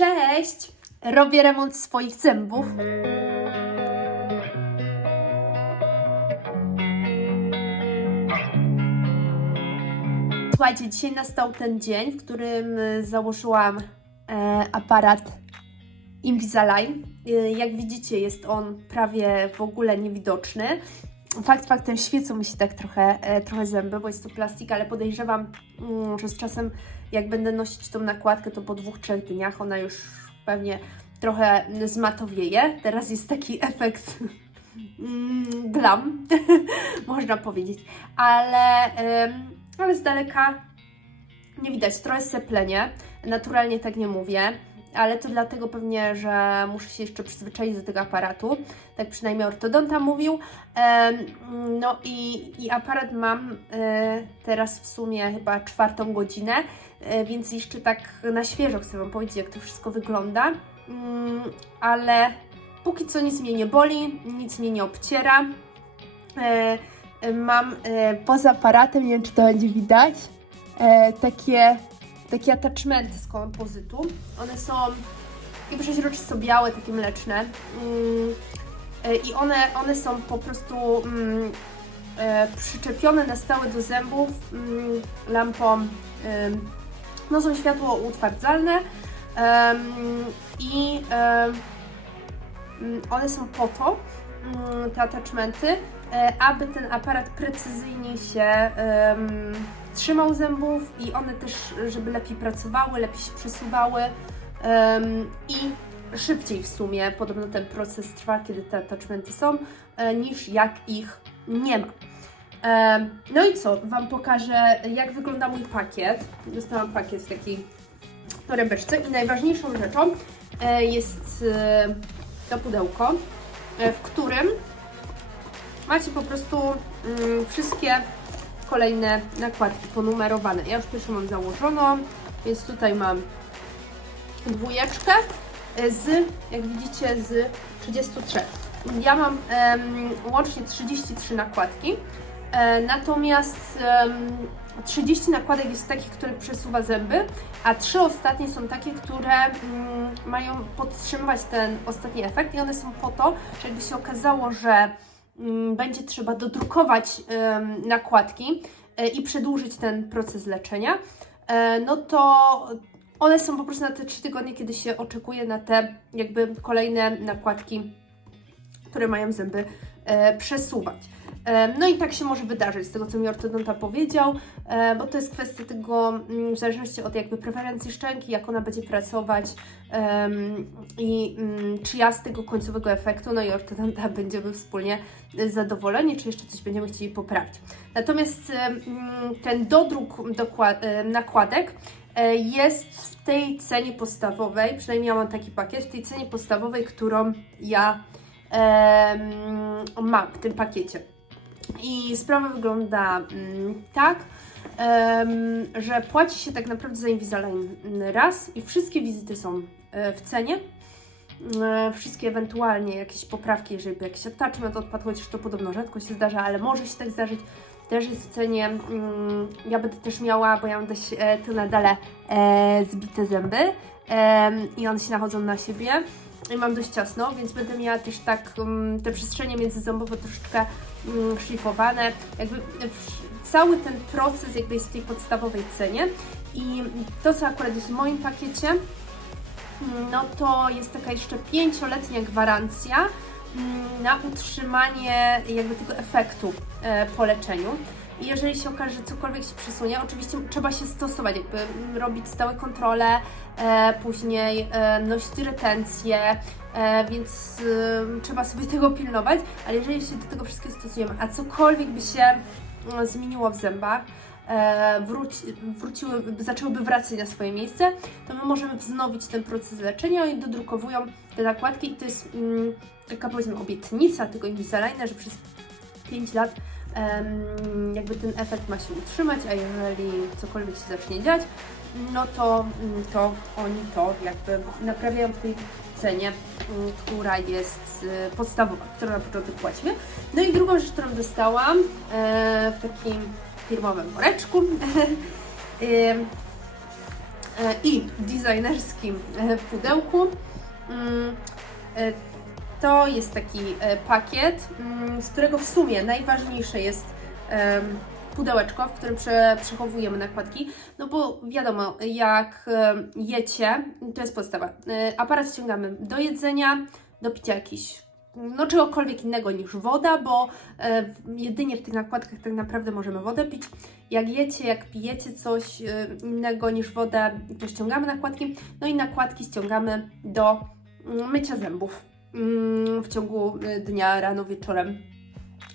Cześć! Robię remont swoich zębów. Słuchajcie, dzisiaj nastał ten dzień, w którym y, założyłam e, aparat Invisalign. Y, Jak widzicie, jest on prawie w ogóle niewidoczny. Fakt faktem świecą mi się tak trochę, e, trochę zęby, bo jest to plastik, ale podejrzewam, mm, że z czasem jak będę nosić tą nakładkę, to po dwóch, trzech dniach ona już pewnie trochę zmatowieje. Teraz jest taki efekt mm, glam, można powiedzieć, ale, ale z daleka nie widać, trochę seplenie. Naturalnie tak nie mówię, ale to dlatego pewnie, że muszę się jeszcze przyzwyczaić do tego aparatu. Tak przynajmniej ortodonta mówił. No i, i aparat mam e, teraz w sumie chyba czwartą godzinę, e, więc jeszcze tak na świeżo chcę Wam powiedzieć, jak to wszystko wygląda. Mm, Ale póki co nic mnie nie boli, nic mnie nie obciera. E, Mam poza aparatem, nie wiem czy to będzie widać, takie, takie attachmenty z kompozytu. One są takie przeźroczysto białe, takie mleczne. Mm, e, I one, one są po prostu mm, e, przyczepione na stałe do zębów mm, lampą. no są światło utwardzalne i one są po to, te attachmenty, e, aby ten aparat precyzyjnie się trzymał zębów i one też, żeby lepiej pracowały, lepiej się przesuwały em, i szybciej w sumie podobno ten proces trwa, kiedy te attachmenty są, e, niż jak ich nie ma. No i co, Wam pokażę, jak wygląda mój pakiet. Dostałam pakiet w takiej torebeczce i najważniejszą rzeczą e, jest e, to pudełko, w którym macie po prostu mm, wszystkie kolejne nakładki ponumerowane. Ja już pierwszą mam założoną, więc tutaj mam dwójeczkę e, z, jak widzicie, z 33. Ja mam em, łącznie 33 nakładki, e, natomiast em, 30 nakładek jest takich, które przesuwa zęby, a trzy ostatnie są takie, które mm, mają podtrzymywać ten ostatni efekt i one są po to, że jakby się okazało, że będzie trzeba dodrukować nakładki e, i przedłużyć ten proces leczenia, e, no to one są po prostu na te 3 tygodnie, kiedy się oczekuje na te jakby kolejne nakładki, które mają zęby e, przesuwać. No i tak się może wydarzyć, z tego co mi ortodonta powiedział, bo to jest kwestia tego, mm, w zależności od jakby preferencji szczęki, jak ona będzie pracować i mm, czy ja z tego końcowego efektu, no i ortodonta będziemy wspólnie zadowoleni, czy jeszcze coś będziemy chcieli poprawić. Natomiast em, ten dodruk nakładek e, jest w tej cenie podstawowej, przynajmniej ja mam taki pakiet, w tej cenie podstawowej, którą ja mam w tym pakiecie. I sprawa wygląda mm, tak, że płaci się tak naprawdę za Invisalign raz i wszystkie wizyty są e, w cenie. E, Wszystkie ewentualnie jakieś poprawki, jeżeli by jakiś attachment odpadł, chociaż to podobno rzadko się zdarza, ale może się tak zdarzyć, też jest w cenie. Mm, Ja będę też miała, bo ja mam dość e, tu na zbite zęby i one się nachodzą na siebie mam dość ciasno, więc będę miała też tak mm, te przestrzenie międzyzębowe troszeczkę mm, szlifowane. Jakby cały ten proces jakby jest w tej podstawowej cenie i to, co akurat jest w moim pakiecie, mm, no to jest taka jeszcze pięcioletnia gwarancja mm, na utrzymanie jakby tego efektu e, po leczeniu. I jeżeli się okaże, że cokolwiek się przesunie, oczywiście trzeba się stosować, jakby mm, robić stałe kontrole, e, później e, nosić retencję, e, więc e, trzeba sobie tego pilnować, ale jeżeli się do tego wszystkiego stosujemy, a cokolwiek by się e, zmieniło w zębach, e, wróci, wróciły, zaczęłyby wracać na swoje miejsce, to my możemy wznowić ten proces leczenia i dodrukowują te nakładki i to jest mm, taka powiedzmy obietnica tego Invisaligna, że przez 5 lat jakby ten efekt ma się utrzymać, a jeżeli cokolwiek się zacznie dziać, no to, mm, to oni to jakby naprawiają w tej cenie, mm, która jest y, podstawowa, którą na początek płacimy. No i drugą rzecz, którą dostałam e, w takim firmowym woreczku, e, i designerskim e, pudełku. To jest taki e, pakiet, mm, z którego w sumie najważniejsze jest pudełeczko, w którym prze, przechowujemy nakładki. No bo wiadomo, jak jecie, to jest podstawa. E, Aparat ściągamy do jedzenia, do picia jakiś, no czegokolwiek innego niż woda, bo e, jedynie w tych nakładkach tak naprawdę możemy wodę pić. Jak jecie, jak pijecie coś e, innego niż wodę, to ściągamy nakładki. No i nakładki ściągamy do mm, mycia zębów w ciągu e, dnia, rano, wieczorem.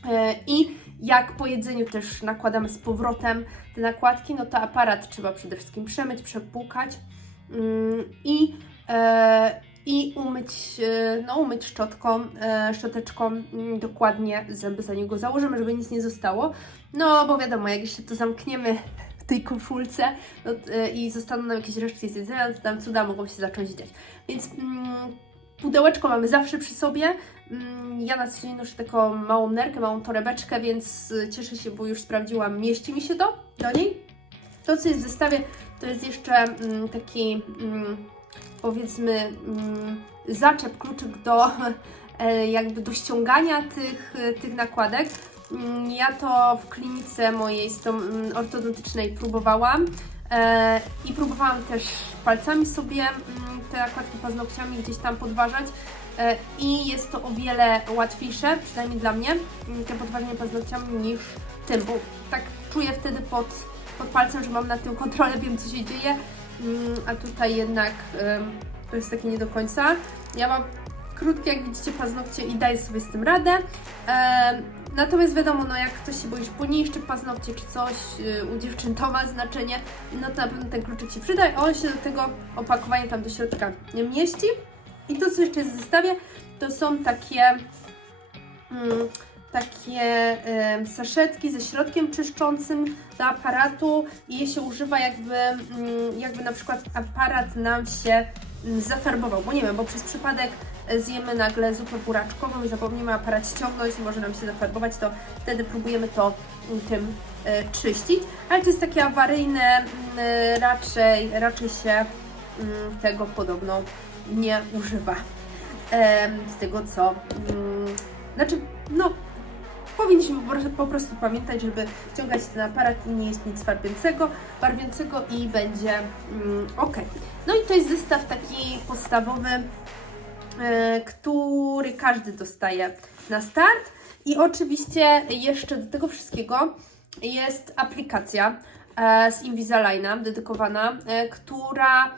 E, I jak po jedzeniu też nakładamy z powrotem te nakładki, no to aparat trzeba przede wszystkim przemyć, przepłukać mm, i, e, i umyć, no, umyć szczotką, szczoteczką mm, dokładnie zęby za niego założymy, żeby nic nie zostało. No bo wiadomo, jak jeszcze to zamkniemy w tej koszulce no, i zostaną nam jakieś resztki z jedzenia, to tam cuda mogą się zacząć dziać. Więc mm, pudełeczko mamy zawsze przy sobie. Mm, Ja na co dzień noszę taką małą nerkę, małą torebeczkę, więc y, cieszę się, bo już sprawdziłam, mieści mi się to do niej. To, co jest w zestawie, to jest jeszcze mm, taki, mm, powiedzmy, zaczep, kluczyk do e, jakby do ściągania tych, tych nakładek. Ja to w klinice mojej ortodontycznej próbowałam i próbowałam też palcami sobie mm, te nakładki paznokciami gdzieś tam podważać. E, I jest to o wiele łatwiejsze, przynajmniej dla mnie, mm, te podważenie paznokciami niż tym, bo tak czuję wtedy pod, pod palcem, że mam na tym kontrolę, wiem co się dzieje, mm, a tutaj jednak to jest takie nie do końca. Ja mam krótkie, jak widzicie, paznokcie i daję sobie z tym radę. Natomiast wiadomo, no jak ktoś się boi, że poniszczy paznokcie czy coś, y, u dziewczyn to ma znaczenie, no to na pewno ten kluczyk się przyda, a on się do tego opakowania tam do środka nie mieści. I to, co jeszcze jest w zestawie, to są takie, mm, takie em, saszetki ze środkiem czyszczącym do aparatu i je się używa jakby, mm, jakby na przykład aparat nam się zafarbował, bo nie wiem, bo przez przypadek e, zjemy nagle zupę buraczkową i zapomnimy aparat ściągnąć i może nam się zafarbować, to wtedy próbujemy to mm, tym e, czyścić, ale to jest takie awaryjne, mm, e, raczej, raczej się mm, tego podobno nie używa. Z tego co. Mm, znaczy, no, powinniśmy po prostu- pamiętać, żeby wciągać ten aparat i nie jest nic farbiącego, barwiącego i będzie mm, ok. No i to jest zestaw taki podstawowy, e, który każdy dostaje na start. I oczywiście jeszcze do tego wszystkiego jest aplikacja e, z Invisaligna dedykowana, e, która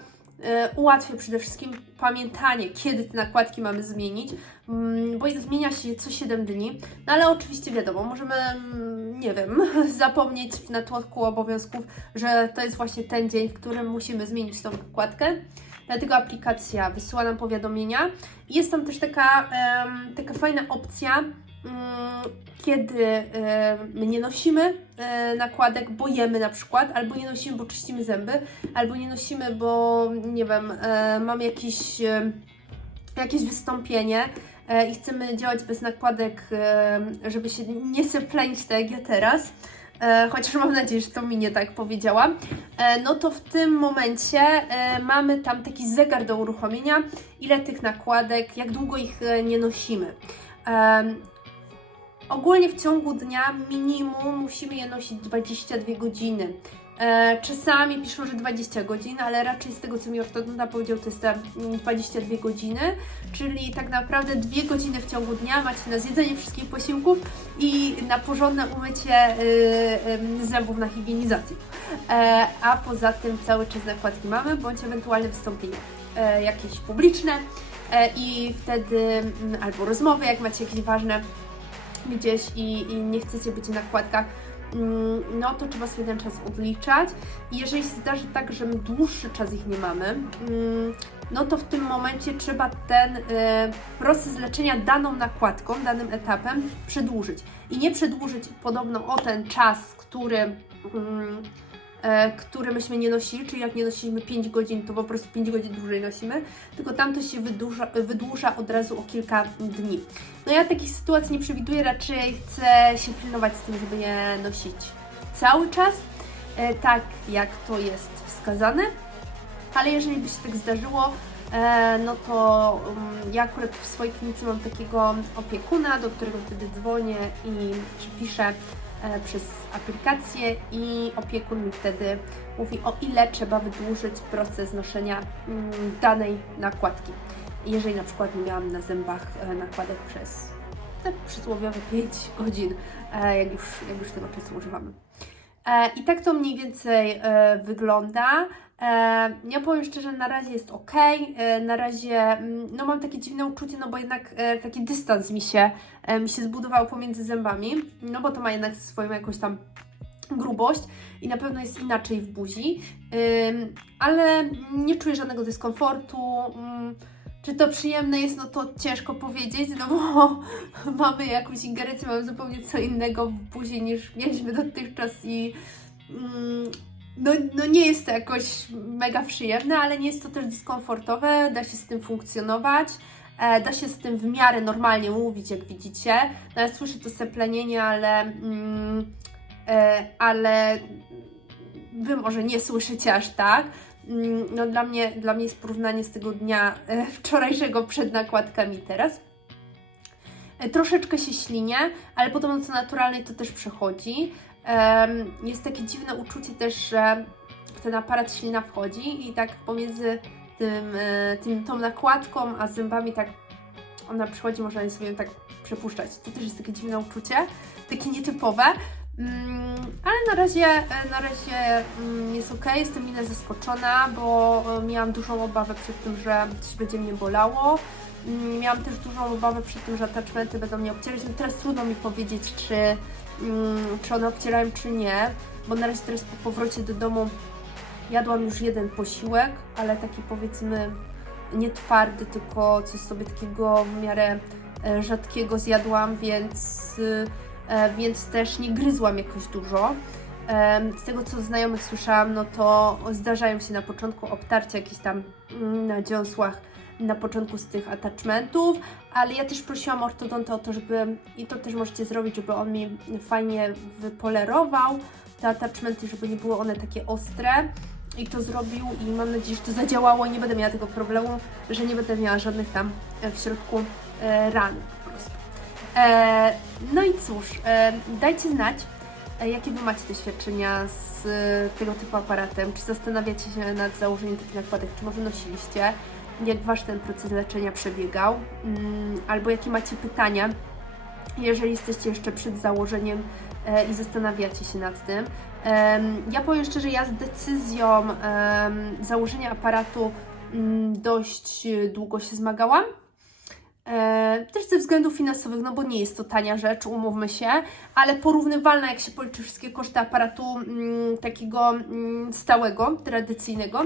ułatwia przede wszystkim pamiętanie, kiedy te nakładki mamy zmienić, mm, bo zmienia się co 7 dni, no ale oczywiście wiadomo, możemy, mm, nie wiem, zapomnieć w natłoku obowiązków, że to jest właśnie ten dzień, w którym musimy zmienić tą nakładkę. Dlatego aplikacja wysyła nam powiadomienia. Jest tam też taka, taka fajna opcja, kiedy my nie nosimy e, nakładek, bo jemy na przykład, albo nie nosimy, bo czyścimy zęby, albo nie nosimy, bo nie wiem, e, mam jakiś, e, jakieś wystąpienie e, i chcemy działać bez nakładek, e, żeby się nie syplenić tak jak ja teraz. E, chociaż mam nadzieję, że to mi nie tak powiedziała, e, no to w tym momencie e, mamy tam taki zegar do uruchomienia, ile tych nakładek, jak długo ich e, nie nosimy. Ogólnie w ciągu dnia minimum musimy je nosić 22 godziny. E, czasami piszą, że 20 godzin, ale raczej z tego, co mi ortodonta powiedział, to jest tam mm, 22 godziny, czyli tak naprawdę 2 godziny w ciągu dnia macie na zjedzenie wszystkich posiłków i na porządne umycie y, y, zębów na higienizacji. E, a poza tym cały czas nakładki mamy, bądź ewentualne wystąpienia e, jakieś publiczne e, i wtedy, mm, albo rozmowy, jak macie jakieś ważne gdzieś i, i nie chcecie być na nakładkach, mm, no to trzeba sobie ten czas odliczać. I jeżeli się zdarzy tak, że dłuższy czas ich nie mamy, mm, no to w tym momencie trzeba ten e, proces leczenia daną nakładką, danym etapem przedłużyć. I nie przedłużyć podobno o ten czas, który. Mm, e, który myśmy nie nosili, czyli jak nie nosiliśmy 5 godzin, to po prostu 5 godzin dłużej nosimy, tylko tamto się wydłuża, wydłuża od razu o kilka dni. No ja takich sytuacji nie przewiduję, raczej chcę się pilnować z tym, żeby je nosić cały czas, e, tak jak to jest wskazane. ale jeżeli by się tak zdarzyło, e, no to um, ja akurat w swojej klinice mam takiego opiekuna, do którego wtedy dzwonię i piszę przez aplikację i opiekun mi wtedy mówi o ile trzeba wydłużyć proces noszenia mm, danej nakładki. Jeżeli na przykład nie miałam na zębach e, nakładek przez te przysłowiowe 5 godzin, e, jak już, jak już tego czasu używamy. E, I tak to mniej więcej e, wygląda. E, ja powiem szczerze, na razie jest ok. Na razie mm, no mam takie dziwne uczucie, no bo jednak taki dystans mi się, mi się zbudował pomiędzy zębami, no bo to ma jednak swoją jakąś tam grubość i na pewno jest inaczej w buzi, ale nie czuję żadnego dyskomfortu. Czy to przyjemne jest, no to ciężko powiedzieć, no bo mamy jakąś ingerencję, mamy zupełnie co innego w buzi niż mieliśmy dotychczas i mm, no, no nie jest to jakoś mega przyjemne, ale nie jest to też dyskomfortowe, da się z tym funkcjonować. E, da się z tym w miarę normalnie mówić, jak widzicie. Nawet słyszę to seplenienie, ale, mm, e, ale Wy może nie słyszycie aż tak. Mm, No dla mnie, dla mnie jest porównanie z tego dnia e, wczorajszego przed nakładkami teraz. E, Troszeczkę się ślinie, ale podobno co naturalnej to też przechodzi. Jest takie dziwne uczucie też, że ten aparat ślina wchodzi i tak pomiędzy tym, e, tym, tą nakładką a zębami tak ona przychodzi, można sobie tak przepuszczać. To też jest takie dziwne uczucie, takie nietypowe. Ale na razie, e, na razie mm, jest ok, jestem mile zaskoczona, bo e, miałam dużą obawę przed tym, że coś będzie mnie bolało. Mm, Miałam też dużą obawę przed tym, że attachmenty będą mnie obcierać. No teraz trudno mi powiedzieć, czy, mm, czy one obcierają, czy nie, bo na razie teraz po powrocie do domu jadłam już jeden posiłek, ale taki powiedzmy nie twardy, tylko coś sobie takiego w miarę e, rzadkiego zjadłam, więc, y, więc też nie gryzłam jakoś dużo. Em, Z tego co znajomych słyszałam, no to zdarzają się na początku obtarcia jakieś tam mm, na dziąsłach na początku z tych attachmentów, ale ja też prosiłam ortodontę o to, żeby, i to też możecie zrobić, żeby on mi fajnie wypolerował te attachmenty, żeby nie były one takie ostre i to zrobił i mam nadzieję, że to zadziałało nie będę miała tego problemu, że nie będę miała żadnych tam e, w środku e, ran. E, no i cóż, e, dajcie znać, e, jakie Wy macie doświadczenia z e, tego typu aparatem, czy zastanawiacie się nad założeniem takich nakładek, czy może nosiliście, jak Wasz ten proces leczenia przebiegał, mm, albo jakie macie pytania, jeżeli jesteście jeszcze przed założeniem e, i zastanawiacie się nad tym. Ja powiem szczerze, ja z decyzją założenia aparatu mm, dość e, długo się zmagałam. E, Też ze względów finansowych, no bo nie jest to tania rzecz, umówmy się, ale porównywalna, jak się policzy wszystkie koszty aparatu mm, takiego mm, stałego, tradycyjnego.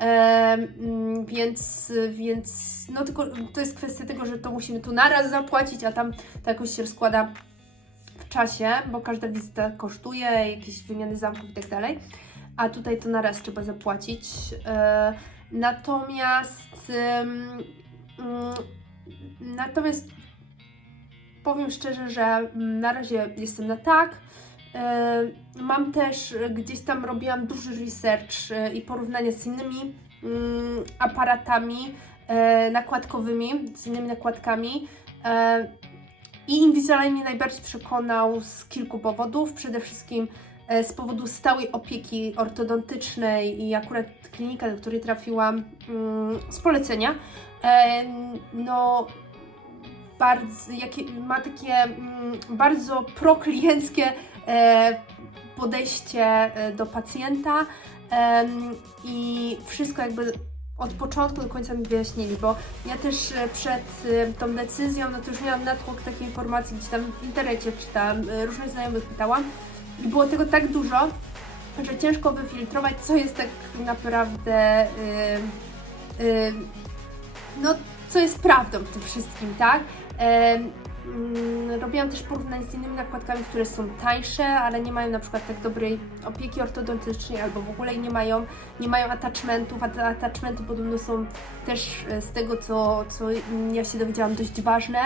E, mm, więc, więc no tylko to jest kwestia tego, że to musimy tu naraz zapłacić, a tam to jakoś się rozkłada w czasie, bo każda wizyta kosztuje, jakieś wymiany zamków i tak dalej, a tutaj to naraz trzeba zapłacić. E, natomiast ym, mm, natomiast powiem szczerze, że na razie jestem na tak. E, Mam też gdzieś tam robiłam duży research e, i porównania z innymi mm, aparatami e, nakładkowymi, z innymi nakładkami. I Invisalign mnie najbardziej przekonał z kilku powodów. Przede wszystkim z powodu stałej opieki ortodontycznej i akurat klinika, do której trafiłam mm, z polecenia. E, No, bardzo, jakie, ma takie mm, bardzo proklienckie e, podejście e, do pacjenta i wszystko jakby od początku do końca mi wyjaśnili, bo ja też e, przed e, tą decyzją, no to już miałam natłok takiej informacji, gdzieś tam w internecie czytałam, e, różnych znajomych pytałam było tego tak dużo, że ciężko wyfiltrować, co jest tak naprawdę, y, y, no co jest prawdą w tym wszystkim, tak? Mm, Robiłam też porównanie z innymi nakładkami, które są tańsze, ale nie mają na przykład tak dobrej opieki ortodontycznej albo w ogóle nie mają, nie mają attachmentów, a te attachmenty podobno są też e, z tego, co, co ja się dowiedziałam, dość ważne,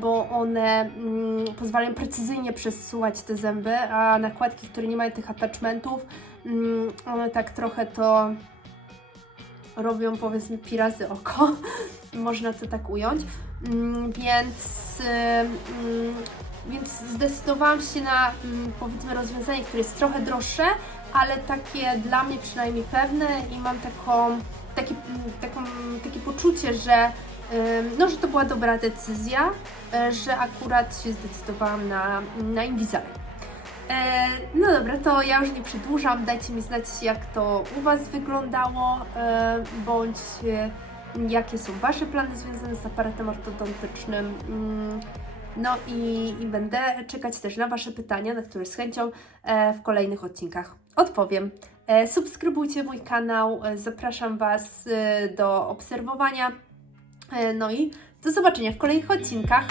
bo one mm, pozwalają precyzyjnie przesuwać te zęby, a nakładki, które nie mają tych attachmentów, mm, one tak trochę to robią powiedzmy pi razy oko, można to tak ująć, Mm, więc, y, więc zdecydowałam się na powiedzmy rozwiązanie, które jest trochę droższe, ale takie dla mnie przynajmniej pewne i mam taką, takie, taką, takie poczucie, że, no, że to była dobra decyzja, y, że akurat się zdecydowałam na, na Invisalign. E, no dobra, to ja już nie przedłużam. Dajcie mi znać, jak to u Was wyglądało, e, bądź e, jakie są Wasze plany związane z aparatem ortodontycznym. Mm, No i, i będę czekać też na Wasze pytania, na które z chęcią e, w kolejnych odcinkach odpowiem. E, Subskrybujcie mój kanał, e, zapraszam Was e, do obserwowania. E, No i do zobaczenia w kolejnych odcinkach.